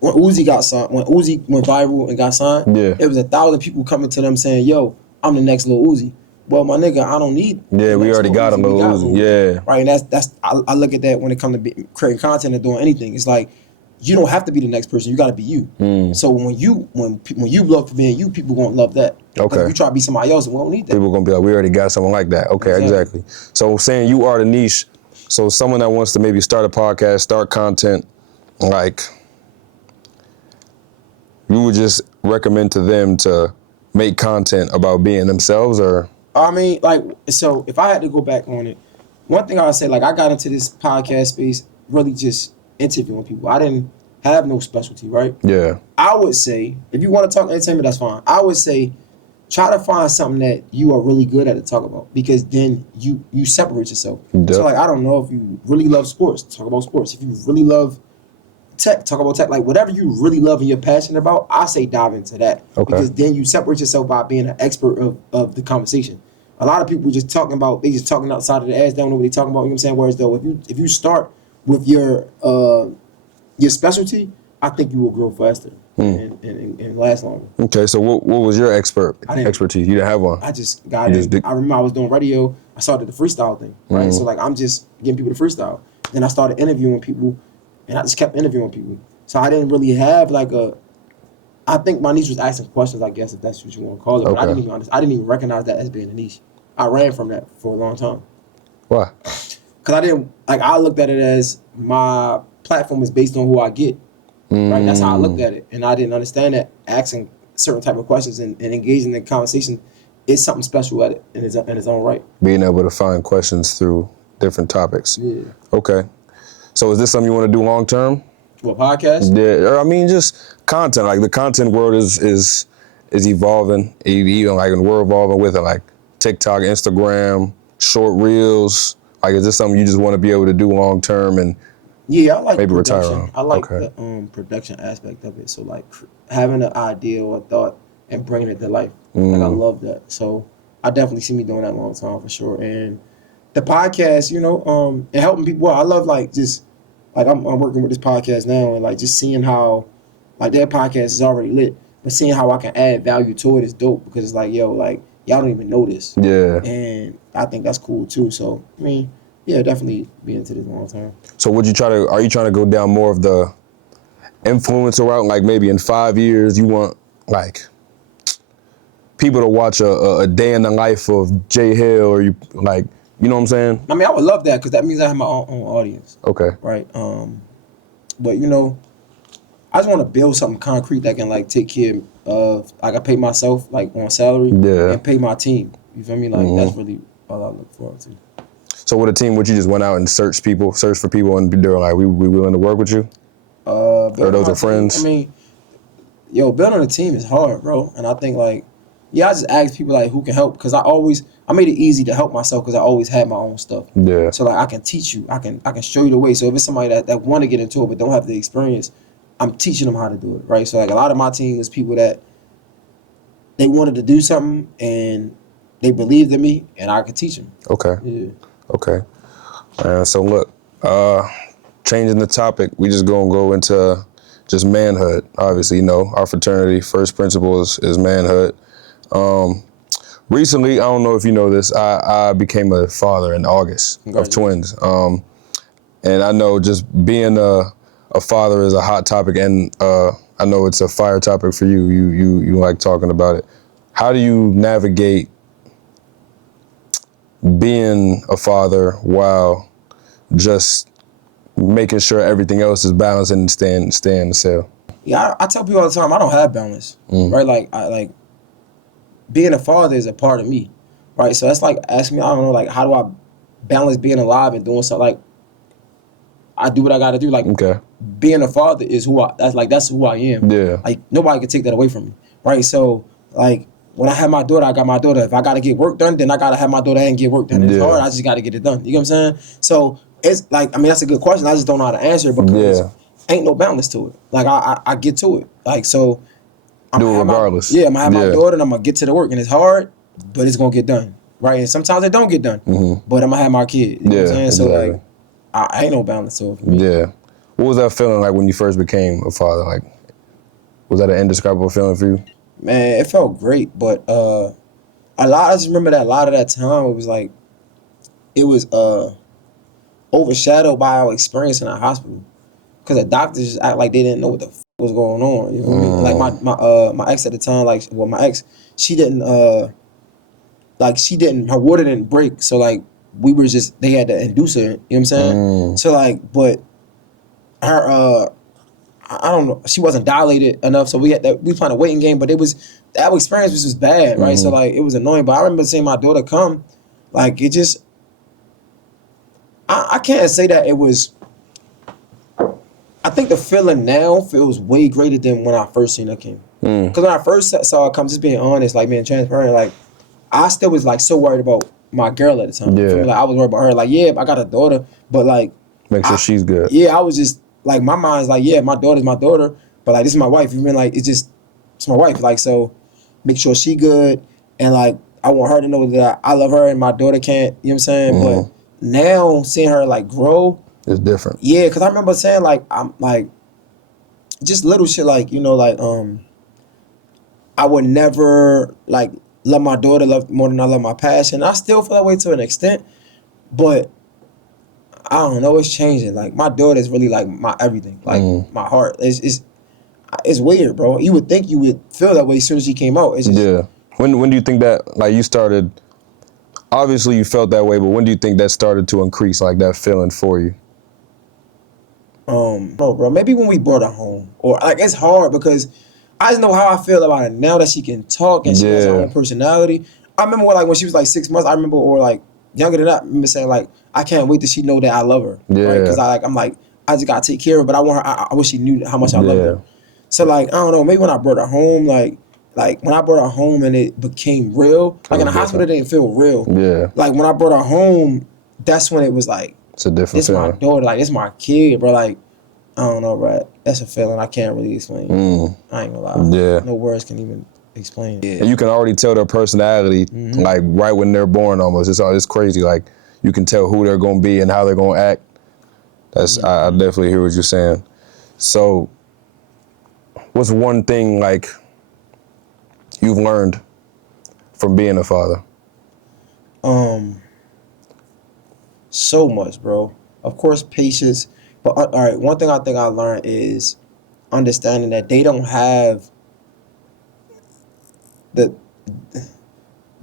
when Uzi got signed, when Uzi went viral and got signed, it was 1,000 people coming to them saying, "Yo, I'm the next Lil Uzi." Well, my nigga, I don't need. Yeah, we already got him, Lil Uzi. Yeah, right, and that's I look at that when it comes to creating content and doing anything. It's like, you don't have to be the next person. You got to be you. So when you love for being you, people won't love that. Okay. If you try to be somebody else, we won't need that. People gonna be like, we already got someone like that. Okay, exactly. So saying you are the niche. So someone that wants to maybe start a podcast, start content, like, you would just recommend to them to make content about being themselves, or? I mean, like, so if I had to go back on it, one thing I would say, like, I got into this podcast space really just interviewing people. I didn't have no specialty, right? Yeah. I would say, if you want to talk entertainment, that's fine. I would say, try to find something that you are really good at to talk about, because then you separate yourself. So like, I don't know, if you really love sports, talk about sports. If you really love tech, talk about tech. Like, whatever you really love and you're passionate about, I say dive into that. Okay. Because then you separate yourself by being an expert of the conversation. A lot of people just talking outside of the ass, they don't know what they're talking about, you know what I'm saying? Whereas though, if you start with your specialty, I think you will grow faster and last longer. Okay, so what was your expertise? You didn't have one? I just got it. I remember I was doing radio. I started the freestyle thing, right? So like, I'm just getting people to freestyle. Then I started interviewing people, and I just kept interviewing people. So I didn't really have like I think my niche was asking questions, I guess, if that's what you want to call it. But I didn't even recognize that as being a niche. I ran from that for a long time. Why? Because I looked at it as my platform is based on who I get. Right? That's how I looked at it. And I didn't understand that asking certain type of questions and engaging in conversation is something special at it in its own right. Being able to find questions through different topics. Yeah. Okay. So is this something you want to do long term? What, podcast? Yeah, or I mean, just content. Like, the content world is evolving, even like, and we're evolving with it. Like, TikTok, Instagram, short reels? Like, is this something you just want to be able to do long term and Yeah, I like maybe production. retire on? I like Okay. the production aspect of it. So like having an idea or a thought and bringing it to life. Like I love that. So I definitely see me doing that a long time for sure. And the podcast, and helping people out. I love like just like I'm working with this podcast now and like just seeing how like their podcast is already lit, but seeing how I can add value to it is dope because it's like, yo, like y'all don't even know this. Yeah. And I think that's cool too. So I mean, yeah, definitely be into this long term. So are you trying to go down more of the influencer route? Like maybe in 5 years you want like people to watch a day in the life of Jayhill, or you like, you know what I'm saying? I mean, I would love that because that means I have my own audience, Okay. right? But I just want to build something concrete that can like take care of, like I pay myself like on salary and pay my team. You feel me? Like that's really all I look forward to. So with a team, would you just went out and search for people and they're like, we willing to work with you? Or those are friends? I mean, building a team is hard, bro. And I think like, I just ask people like who can help because I made it easy to help myself because I always had my own stuff. Yeah. So like I can teach you, I can show you the way. So if it's somebody that want to get into it but don't have the experience, I'm teaching them how to do it, right? So like a lot of my team is people that they wanted to do something and they believed in me and I could teach them. Okay. Yeah. Okay. So look, changing the topic, we just gonna go into just manhood. Obviously, our fraternity first principle is manhood. Recently, I don't know if you know this, I became a father in August of twins. And I know just being a father is a hot topic, and I know it's a fire topic for you. You like talking about it. How do you navigate being a father while just making sure everything else is balanced and staying the cell? Yeah, I tell people all the time I don't have balance, right? Like being a father is a part of me, right? So that's like asking me, I don't know, like how do I balance being alive and doing something? Like I do what I got to do. Like being a father is that's who I am. Yeah. Like nobody can take that away from me, right? So like when I have my daughter, I got my daughter. If I got to get work done, then I got to have my daughter and get work done. It's hard. I just got to get it done. You know what I'm saying? So it's like, I mean, that's a good question. I just don't know how to answer it because ain't no balance to it. Like I get to it. Like, so I'm do it regardless. I'm gonna have my daughter and I'm gonna get to the work and it's hard, but it's gonna get done. Right. And sometimes it don't get done, but I'm gonna have my kid. You know what I'm saying? So like, I ain't no balance to it for me. Yeah. What was that feeling like when you first became a father? Like, was that an indescribable feeling for you? Man, it felt great, but I just remember that a lot of that time it was overshadowed by our experience in our hospital, because the doctors just act like they didn't know what the was going on. You know what I mean? Like my ex at the time, my ex, she didn't her water didn't break, so like they had to induce her. You know what I'm saying? So like, but her I don't know, she wasn't dilated enough, so we playing a waiting game, but our experience was just bad, right? So like it was annoying. But I remember seeing my daughter come, like it just I can't say that it was. I think the feeling now feels way greater than when I first seen her come. Because when I first saw her come, just being honest, like being transparent, like I still was like so worried about my girl at the time. Yeah. Like I was worried about her. Like, I got a daughter, but like make sure she's good. Yeah, I was just like, my mind's like, my daughter's my daughter, but like this is my wife. You mean like it's my wife. Like, so make sure she good, and like I want her to know that I love her and my daughter can't. You know what I'm saying? But now seeing her like grow, it's different. Yeah, because I remember saying like I'm like just little shit like I would never like love my daughter more than I love my passion. I still feel that way to an extent, but I don't know, it's changing. Like my daughter is really like my everything, like my heart. It's weird, bro. You would think you would feel that way as soon as she came out. It's just, When do you think that like you started? Obviously, you felt that way, but when do you think that started to increase, like that feeling for you? No, bro. Maybe when we brought her home, or like it's hard because I just know how I feel about it now that she can talk and she has her own personality. I remember when she was like 6 months. I remember, or like younger than that, I remember saying like, I can't wait till she know that I love her. Yeah. Right? Because I'm like, I just gotta take care of her, but I want her. I wish she knew how much I love her. So like, I don't know. Maybe when I brought her home, like like when I brought her home and it became real. Like in the hospital, it didn't feel real. Yeah. Like when I brought her home, that's when it was like, it's a different this feeling. my daughter, like it's my kid, bro. Like I don't know, bro. That's a feeling I can't really explain. I ain't gonna lie. Yeah. No words can even explain. Yeah. And you can already tell their personality, like right when they're born almost. It's crazy. Like you can tell who they're gonna be and how they're gonna act. That's I definitely hear what you're saying. So what's one thing like you've learned from being a father? So much, bro. Of course, patience. But all right, one thing I think I learned is understanding that they don't have the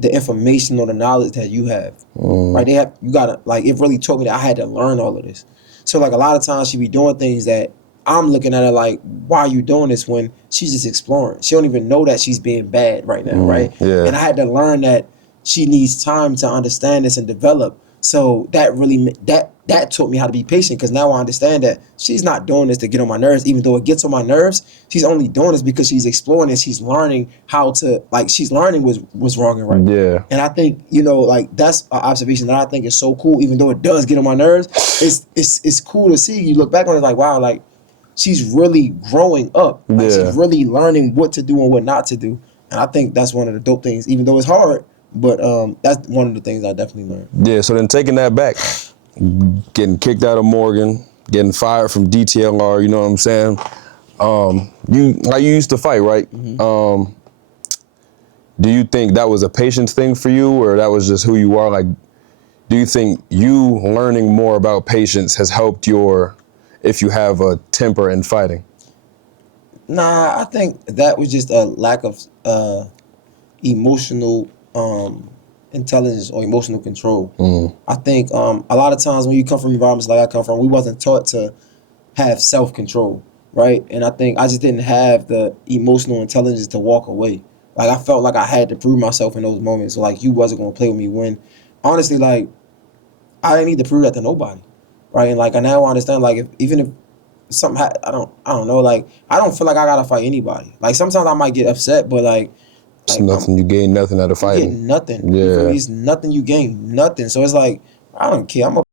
information or the knowledge that you have. Right? You gotta, like, it really taught me that I had to learn all of this. So like a lot of times she be doing things that I'm looking at her like, why are you doing this, when she's just exploring? She don't even know that she's being bad right now, right? Yeah. And I had to learn that she needs time to understand this and develop. So that really that taught me how to be patient, because now I understand that she's not doing this to get on my nerves. Even though it gets on my nerves, she's only doing this because she's exploring and she's learning how to, like, she's learning what's wrong and right. Yeah. And I think, you know, like that's an observation that I think is so cool. Even though it does get on my nerves, it's cool to see. You look back on it like, wow, like she's really growing up. Like she's really learning what to do and what not to do. And I think that's one of the dope things, even though it's hard. But that's one of the things I definitely learned. Yeah, so then taking that back, getting kicked out of Morgan, getting fired from DTLR, you know what I'm saying? You used to fight, right? Do you think that was a patience thing for you, or that was just who you are? Like, do you think you learning more about patience has helped if you have a temper in fighting? Nah, I think that was just a lack of emotional intelligence or emotional control. I think a lot of times when you come from environments like I come from, we wasn't taught to have self-control, right? And I think I just didn't have the emotional intelligence to walk away. Like I felt like I had to prove myself in those moments. So like you wasn't gonna play with me when, honestly, like I didn't need to prove that to nobody, right? And like I now understand, like even if something I don't know, like I don't feel like I gotta fight anybody. Like sometimes I might get upset, but like It's nothing. You gain nothing out of fighting. Get nothing. Yeah. You feel me? It's nothing you gain. Nothing. So it's like, I don't care. I'm a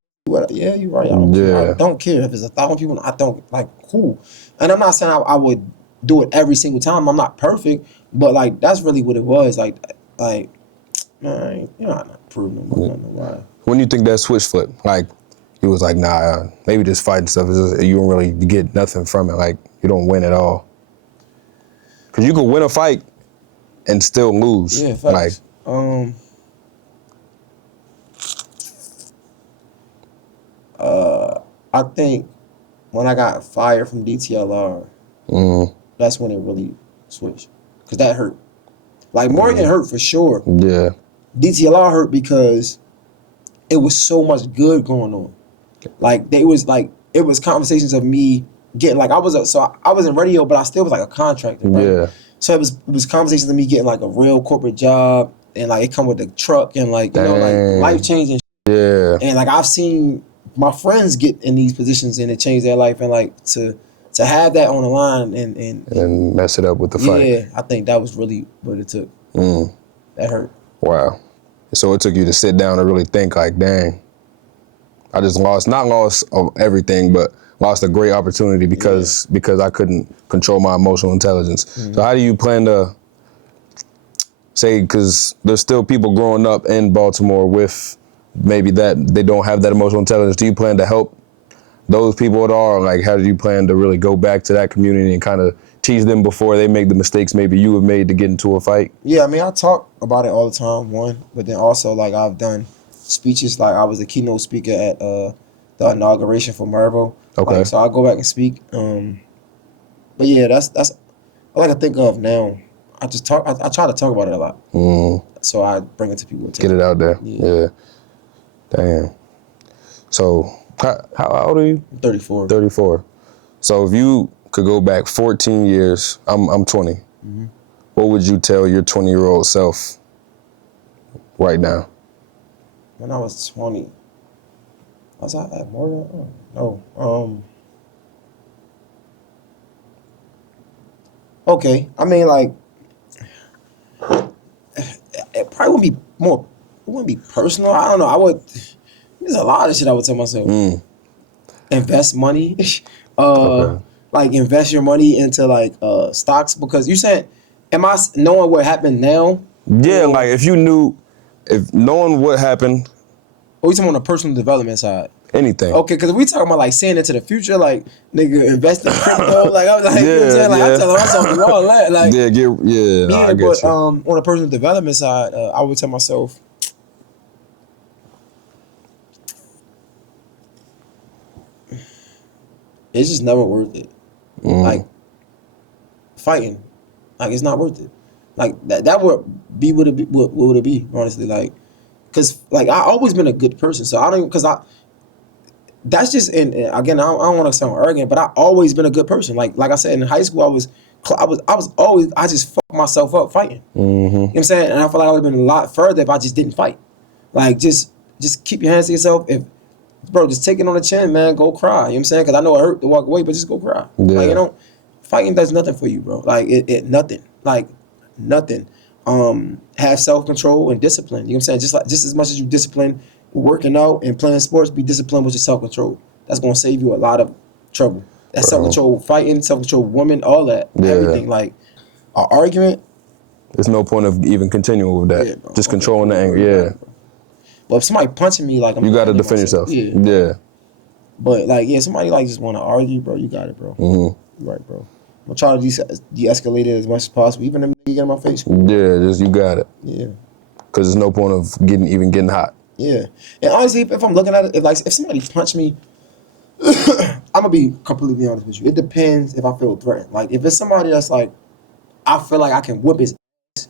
yeah, you're right. I don't care. I don't care if it's 1,000 people. I don't, like, cool. And I'm not saying I would do it every single time. I'm not perfect, but like that's really what it was. Like man, you're not proving nobody. When do you think that switch flipped? Like, he was like, nah, maybe this fighting stuff is just, you don't really get nothing from it. Like, you don't win at all. Because you could win a fight and still lose. Yeah, facts. Like, I think when I got fired from DTLR, that's when it really switched. Because that hurt. Like, Morgan hurt for sure. Yeah. DTLR hurt because it was so much good going on. Like, it was conversations of me getting, like, I was in radio, but I still was like a contractor, right? Yeah. So it was conversations of me getting like a real corporate job, and like it come with the truck and like, you know, like life changing. Yeah. And like I've seen my friends get in these positions and it changed their life, and like to have that on the line and mess it up with the fight. Yeah, I think that was really what it took. That hurt. Wow. So it took you to sit down and really think like, dang, I just not lost of everything, but lost a great opportunity because I couldn't control my emotional intelligence. So how do you plan to say, because there's still people growing up in Baltimore with maybe that they don't have that emotional intelligence. Do you plan to help those people at all? Or like, how do you plan to really go back to that community and kind of teach them before they make the mistakes maybe you have made to get into a fight? Yeah, I mean, I talk about it all the time, one, but then also like I've done speeches. Like I was a keynote speaker at the inauguration for Marvel. Okay. Like, so I'll go back and speak. But yeah, that's all I can think of now. I just talk. I try to talk about it a lot. So I bring it to people. Get it out there. Yeah. Damn. So how old are you? 34. 34. So if you could go back 14 years, I'm 20. What would you tell your 20-year-old self right now? When I was 20, was I at Morgan? Oh, no. Okay. I mean, like, probably wouldn't be more. It wouldn't be personal. I don't know. I would. There's a lot of shit I would tell myself. Invest money. Okay. Like invest your money into like stocks because you said, am I knowing what happened now? Yeah, Or- like if knowing what happened, Or we talking on the personal development side? anything. Okay, because we talking about like seeing into the future, like nigga invest in crypto, like I'm like, you know what I'm saying? Like I'm telling myself all that, like I get but you. on the personal development side, I would tell myself, it's just never worth it. Like fighting, like it's not worth it. Like that would be what would it be honestly, like, cause like I always been a good person, so I don't because I. That's just and again I don't want to sound arrogant, but I always been a good person. Like I said in high school, I was always I just fucked myself up fighting. You know what I'm saying? And I feel like I would have been a lot further if I just didn't fight. Like just keep your hands to yourself. If bro, just take it on the chin, man. Go cry. You know what I'm saying? Because I know it hurt to walk away, but just go cry. Yeah. Like, you know, fighting does nothing for you, bro. Like, it nothing. Like, nothing. Have self-control and discipline. You know what I'm saying? Just as much as you discipline working out and playing sports, be disciplined with your self-control. That's going to save you a lot of trouble. That self-control fighting, self-control woman, all that. Yeah. Everything. Like, an argument. There's no point of even continuing with that. Yeah, bro. Just controlling the anger. Yeah. But if somebody punching me, like, I'm You got to defending defend myself. yourself. Yeah. But like, yeah, somebody like just want to argue, bro. You got it, bro. You right, bro. I'm gonna try to de-escalate it as much as possible, even if you get in my face. Yeah, just you got it. Yeah, Because there's no point of getting hot. yeah. And honestly, if I'm looking at it, if somebody punched me, I'm gonna be completely honest with you. It depends if I feel threatened. Like if it's somebody that's like, I feel like I can whip his,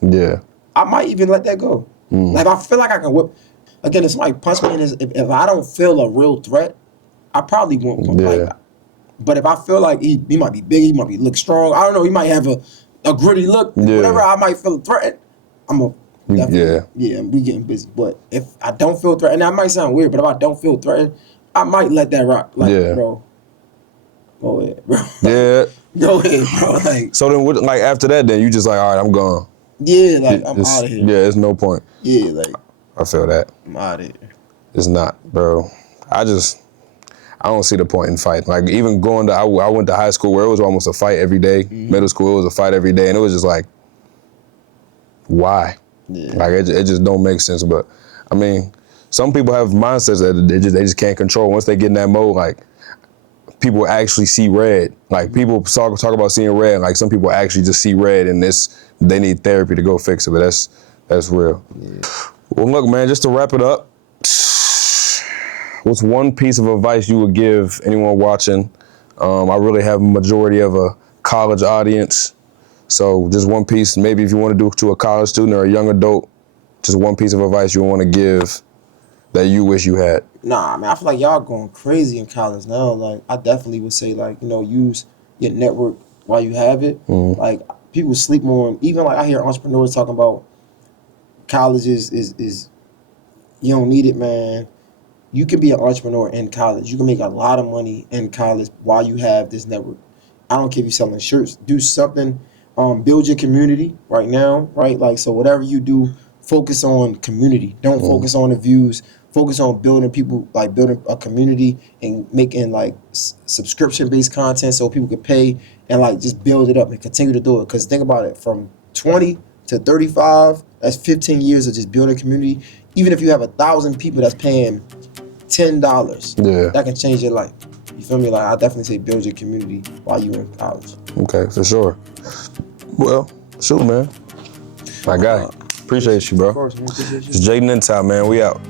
Yeah. I might even let that go. Like if I feel like I can whip. Again, if somebody punch me, and if I don't feel a real threat, I probably won't. Yeah. Like, but if I feel like he might be big, he might look strong. I don't know. He might have a gritty look. Yeah. Whatever. I might feel threatened. I'm a Yeah. we getting busy. But if I don't feel threatened, that might sound weird. But if I don't feel threatened, I might let that rock. Like, Yeah. bro, go ahead, bro. Yeah. Go ahead, bro. Like, So then, like after that, then you just like, all right, I'm gone. yeah, like I'm It's- out of here. Yeah, it's no point. Yeah, like I feel that. I'm out of here. It's not, bro. I don't see the point in fighting. Like even going to, I went to high school where it was almost a fight every day. Middle school, it was a fight every day, and it was just like, why? Yeah. Like it just don't make sense. But I mean, some people have mindsets that they just can't control. Once they get in that mode, like people actually see red. Like people talk about seeing red. Like some people actually just see red, and they need therapy to go fix it. But that's real. Yeah. Well, look, man. Just to wrap it up, what's one piece of advice you would give anyone watching? I really have a majority of a college audience. So just one piece, maybe if you want to do it to a college student or a young adult, just one piece of advice you want to give that you wish you had. Nah, man, I feel like y'all going crazy in college now. Like, I definitely would say, like, you know, use your network while you have it. Like, people sleep on, even like I hear entrepreneurs talking about colleges is you don't need it, man. You can be an entrepreneur in college. You can make a lot of money in college while you have this network. I don't care if you're selling shirts. Do something. Build your community right now, right? Like, so whatever you do, focus on community. Don't focus on the views. Focus on building people, like building a community and making like subscription-based content so people can pay and like just build it up and continue to do it. Because think about it, from 20 to 35, that's 15 years of just building community. Even if you have 1,000 people that's paying $10, that can change your life. You feel me? Like, I definitely say build your community while you're in college. Okay, for sure. Well, shoot, man. My guy. Appreciate you, bro. Of course, man. Appreciate you. It's Jayhill, man. We out.